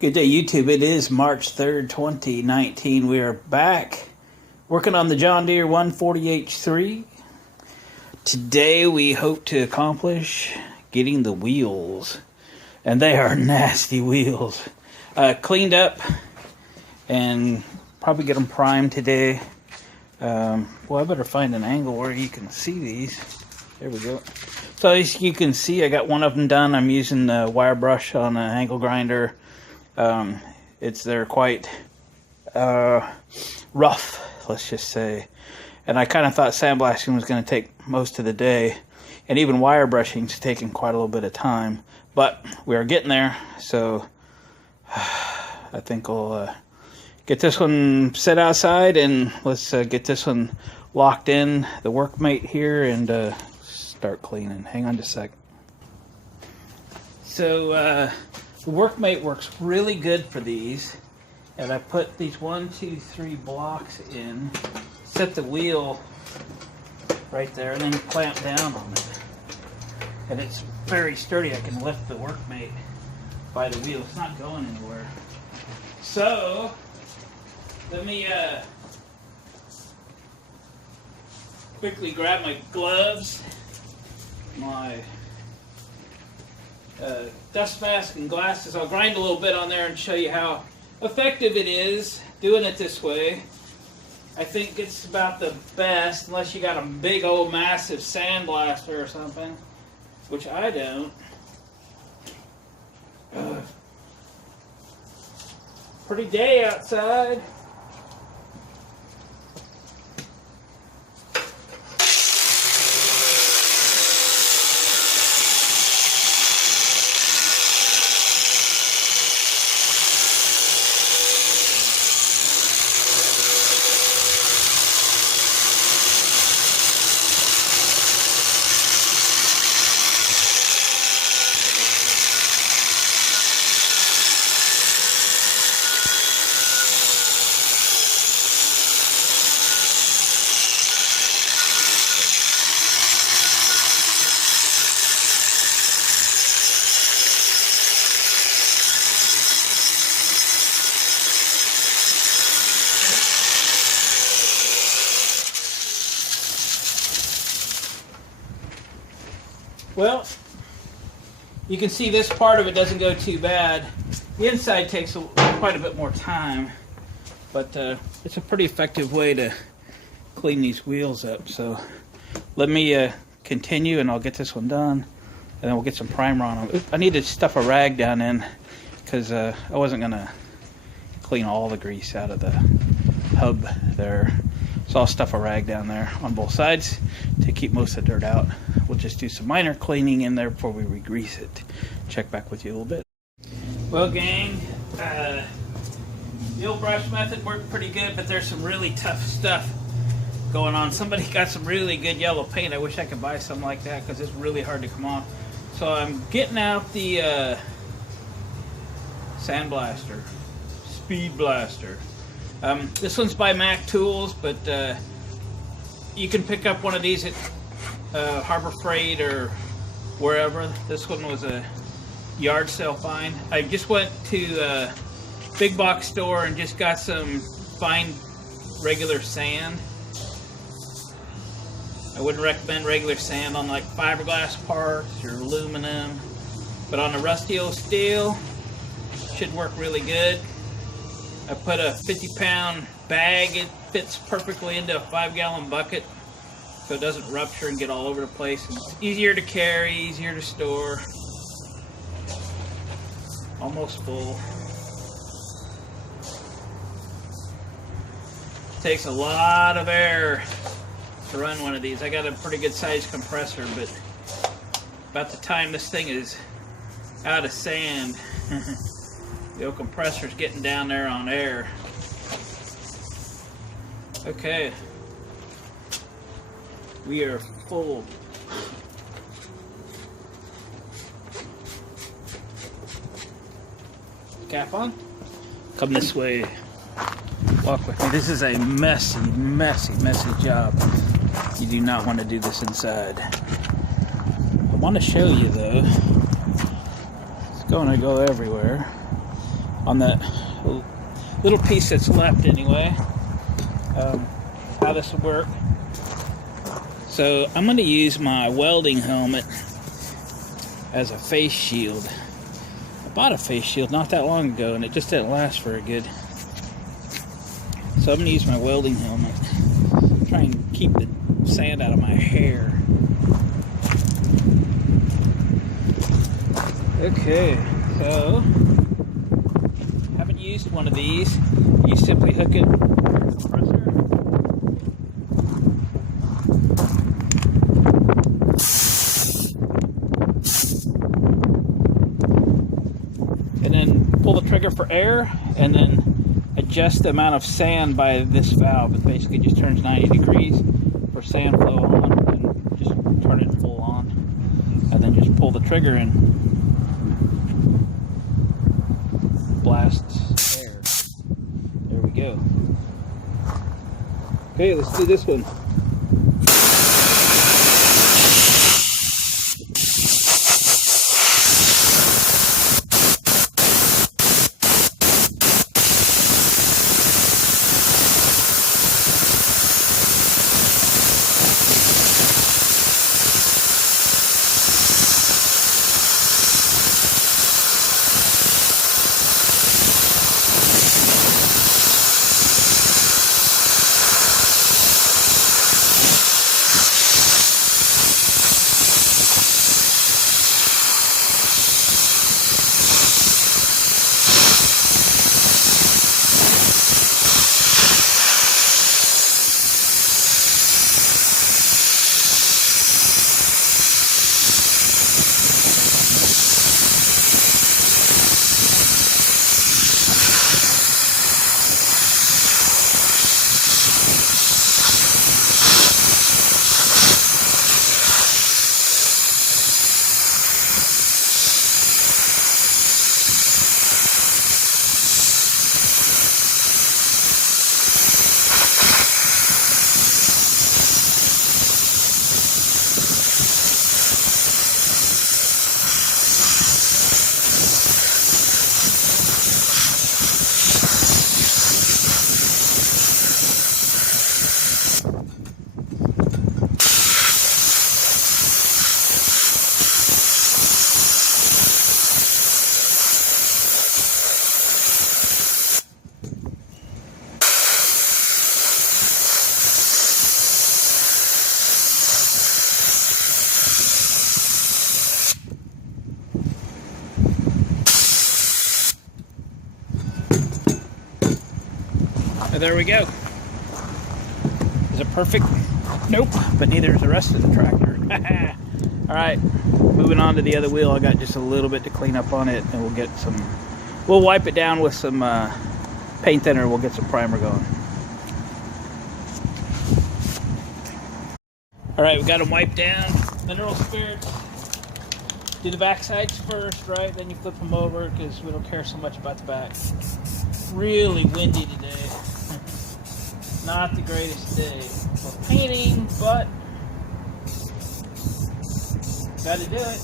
Good day, YouTube. It is March 3rd, 2019. We are back working on the John Deere 140H3. Today we hope to accomplish getting the wheels, and they are nasty wheels, cleaned up and probably get them primed today. Well, I better find an angle where you can see these. There we go. So as you can see, I got one of them done. I'm using the wire brush on an angle grinder. They're quite rough, let's just say. And I kind of thought sandblasting was going to take most of the day, and even wire brushing's taking quite a little bit of time. But we are getting there, so I think we'll get this one set outside, and let's get this one locked in, the workmate here, and start cleaning. Hang on just a sec. So the workmate works really good for these, and I put these 1, 2, 3 blocks in, set the wheel right there, and then clamp down on it. And it's very sturdy. I can lift the workmate by the wheel. It's not going anywhere. So let me quickly grab my gloves, my dust mask and glasses. I'll grind a little bit on there and show you how effective it is doing it this way. I think it's about the best, unless you got a big old massive sandblaster or something, which I don't. Pretty day outside. Well, you can see this part of it doesn't go too bad. The inside takes quite a bit more time, but it's a pretty effective way to clean these wheels up. So let me continue, and I'll get this one done, and then we'll get some primer on them. I need to stuff a rag down in, because I wasn't going to clean all the grease out of the hub there. So I'll stuff a rag down there on both sides to keep most of the dirt out. We'll just do some minor cleaning in there before we re-grease it. Check back with you a little bit. Well, gang, the old brush method worked pretty good, but there's some really tough stuff going on. Somebody got some really good yellow paint. I wish I could buy something like that, because it's really hard to come off. So I'm getting out the Sandblaster, Speed Blaster. This one's by Mac Tools, but you can pick up one of these at Harbor Freight or wherever. This one was a yard sale find. I just went to a big box store and just got some fine regular sand. I wouldn't recommend regular sand on like fiberglass parts or aluminum, but on a rusty old steel, should work really good. I put a 50-pound bag. It fits perfectly into a 5-gallon bucket, so it doesn't rupture and get all over the place. It's easier to carry, easier to store. Almost full. Takes a lot of air to run one of these. I got a pretty good sized compressor, but about the time this thing is out of sand, the old compressor's getting down there on air. Okay. We are full. Cap on. Come this way. Walk with me. This is a messy, messy, messy job. You do not want to do this inside. I want to show you though. It's going to go everywhere. on the little piece that's left anyway, how this will work. So I'm going to use my welding helmet as a face shield. I bought a face shield not that long ago and it just didn't last very good. So I'm going to use my welding helmet, try and keep the sand out of my hair. Okay, so haven't used one of these. You simply hook it with the compressor. And then pull the trigger for air, and then adjust the amount of sand by this valve. It basically just turns 90 degrees for sand flow on, and just turn it full on, and then just pull the trigger and blasts air. There we go. Okay, let's do this one. There we go. Is it perfect? Nope, but neither is the rest of the tractor. Alright, moving on to the other wheel. I got just a little bit to clean up on it, and we'll wipe it down with some paint thinner. We'll get some primer going. Alright, we got them wiped down. Mineral spirits. Do the back sides first, right? Then you flip them over because we don't care so much about the back. Really windy today. Not the greatest day for painting, but gotta do it.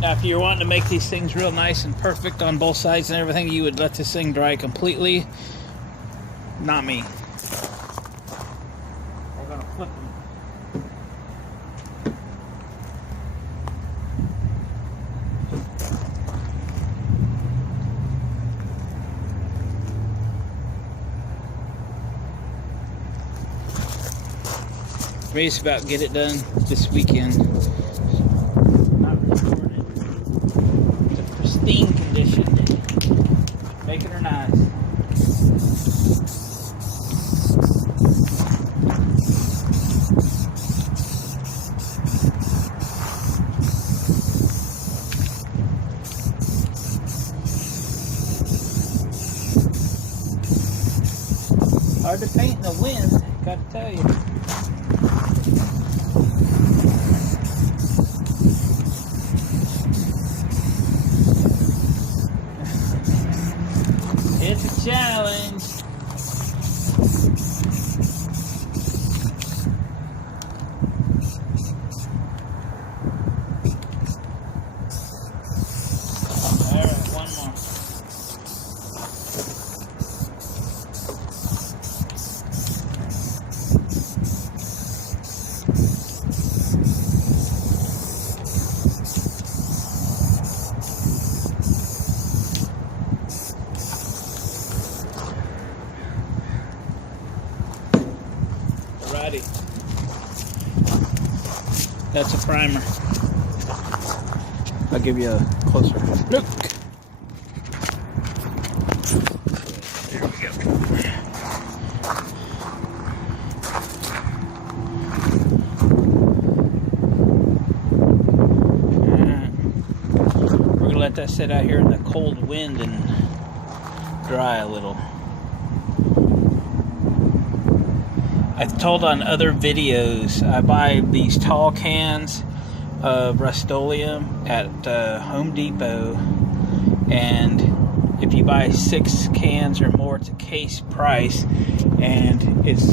Now, if you're wanting to make these things real nice and perfect on both sides and everything, you would let this thing dry completely. Not me. We're going to flip them. me, it's about get it done this weekend. Not recorded. It's a pristine condition. Making her nice. Hard to paint in the wind, gotta tell you. It's a challenge. Alright, one more. Alrighty. That's a primer. I'll give you a closer look. There we go. We're gonna let that sit out here in the cold wind and dry a little. I've told on other videos, I buy these tall cans of Rust-Oleum at Home Depot, and if you buy 6 cans or more, it's a case price, and it's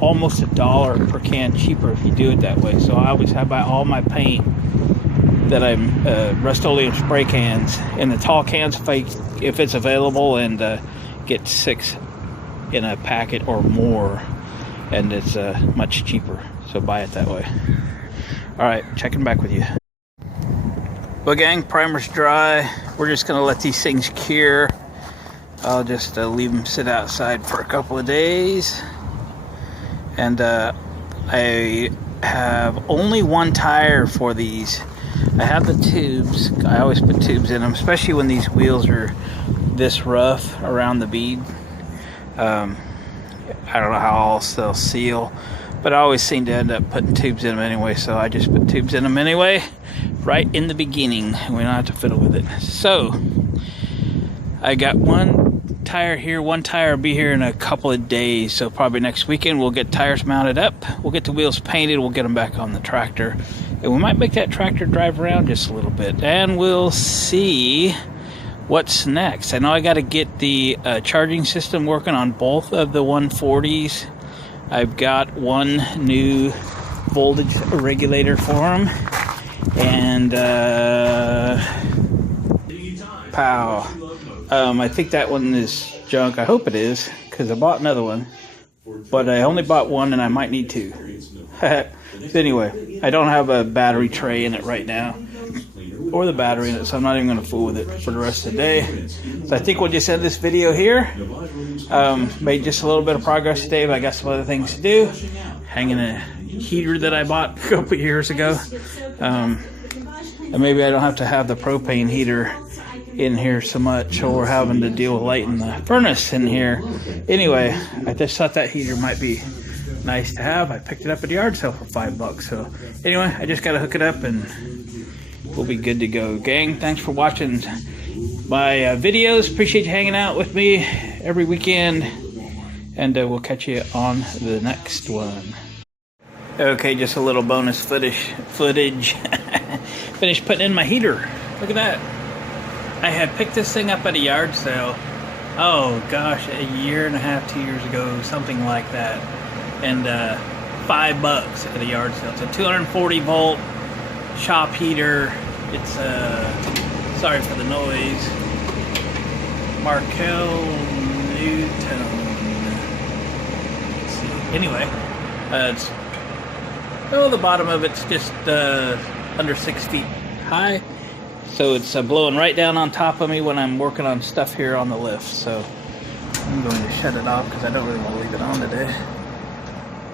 almost $1 per can cheaper if you do it that way. So I buy all my paint that I'm Rust-Oleum spray cans in the tall cans if it's available, and get 6 in a packet or more. And it's much cheaper, so buy it that way. Alright, checking back with you. Well gang, primer's dry. We're just gonna let these things cure. I'll just leave them sit outside for a couple of days. And I have only one tire for these. I have the tubes. I always put tubes in them, especially when these wheels are this rough around the bead. I don't know how else they'll seal, but I always seem to end up putting tubes in them anyway, so I just put tubes in them anyway, right in the beginning. We don't have to fiddle with it. So, I got one tire here. One tire will be here in a couple of days, so probably next weekend we'll get tires mounted up. We'll get the wheels painted, we'll get them back on the tractor, and we might make that tractor drive around just a little bit, and we'll see what's next. I know I got to get the charging system working on both of the 140s. I've got one new voltage regulator for them, and pow. I think that one is junk. I hope it is, because I bought another one, but I only bought one and I might need 2. Anyway, I don't have a battery tray in it right now, or the battery in it, so I'm not even going to fool with it for the rest of the day. So I think we'll just end this video here. Made just a little bit of progress today, but I got some other things to do. Hanging a heater that I bought a couple years ago. And maybe I don't have to have the propane heater in here so much, or having to deal with lighting the furnace in here. Anyway, I just thought that heater might be nice to have. I picked it up at the yard sale for $5. So anyway, I just got to hook it up and we'll be good to go. Gang, thanks for watching my videos. Appreciate you hanging out with me every weekend, and we'll catch you on the next one. Okay, just a little bonus footage. Finished putting in my heater. Look at that. I had picked this thing up at a yard sale, oh gosh, 1.5 years, 2 years ago, something like that, and $5 at a yard sale. It's a 240 volt shop heater. It's sorry for the noise. Markel Newton. Let's see. Anyway, it's the bottom of it's just under 6 feet high, so it's blowing right down on top of me when I'm working on stuff here on the lift. So I'm going to shut it off because I don't really want to leave it on today.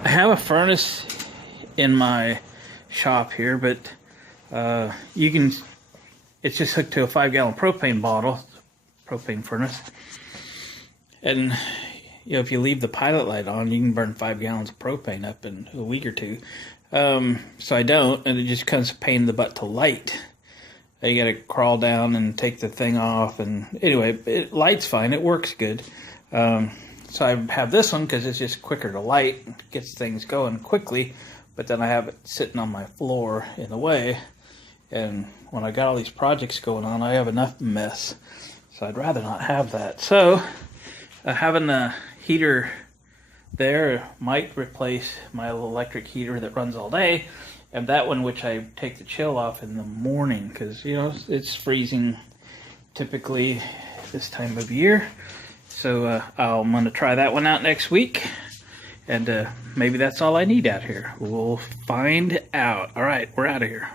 I have a furnace in my shop here, but you can, it's just hooked to a 5-gallon propane bottle, propane furnace. And you know, if you leave the pilot light on, you can burn 5 gallons of propane up in a week or two. So I don't, and it just comes a pain in the butt to light. You gotta crawl down and take the thing off, and anyway, it lights fine, it works good. So I have this one because it's just quicker to light, gets things going quickly, but then I have it sitting on my floor in the way, and when I got all these projects going on, I have enough mess, so I'd rather not have that. So having a heater there might replace my little electric heater that runs all day, and that one which I take the chill off in the morning, because you know it's freezing typically this time of year. So I'm going to try that one out next week, and maybe that's all I need out here. We'll find out. All right, we're out of here.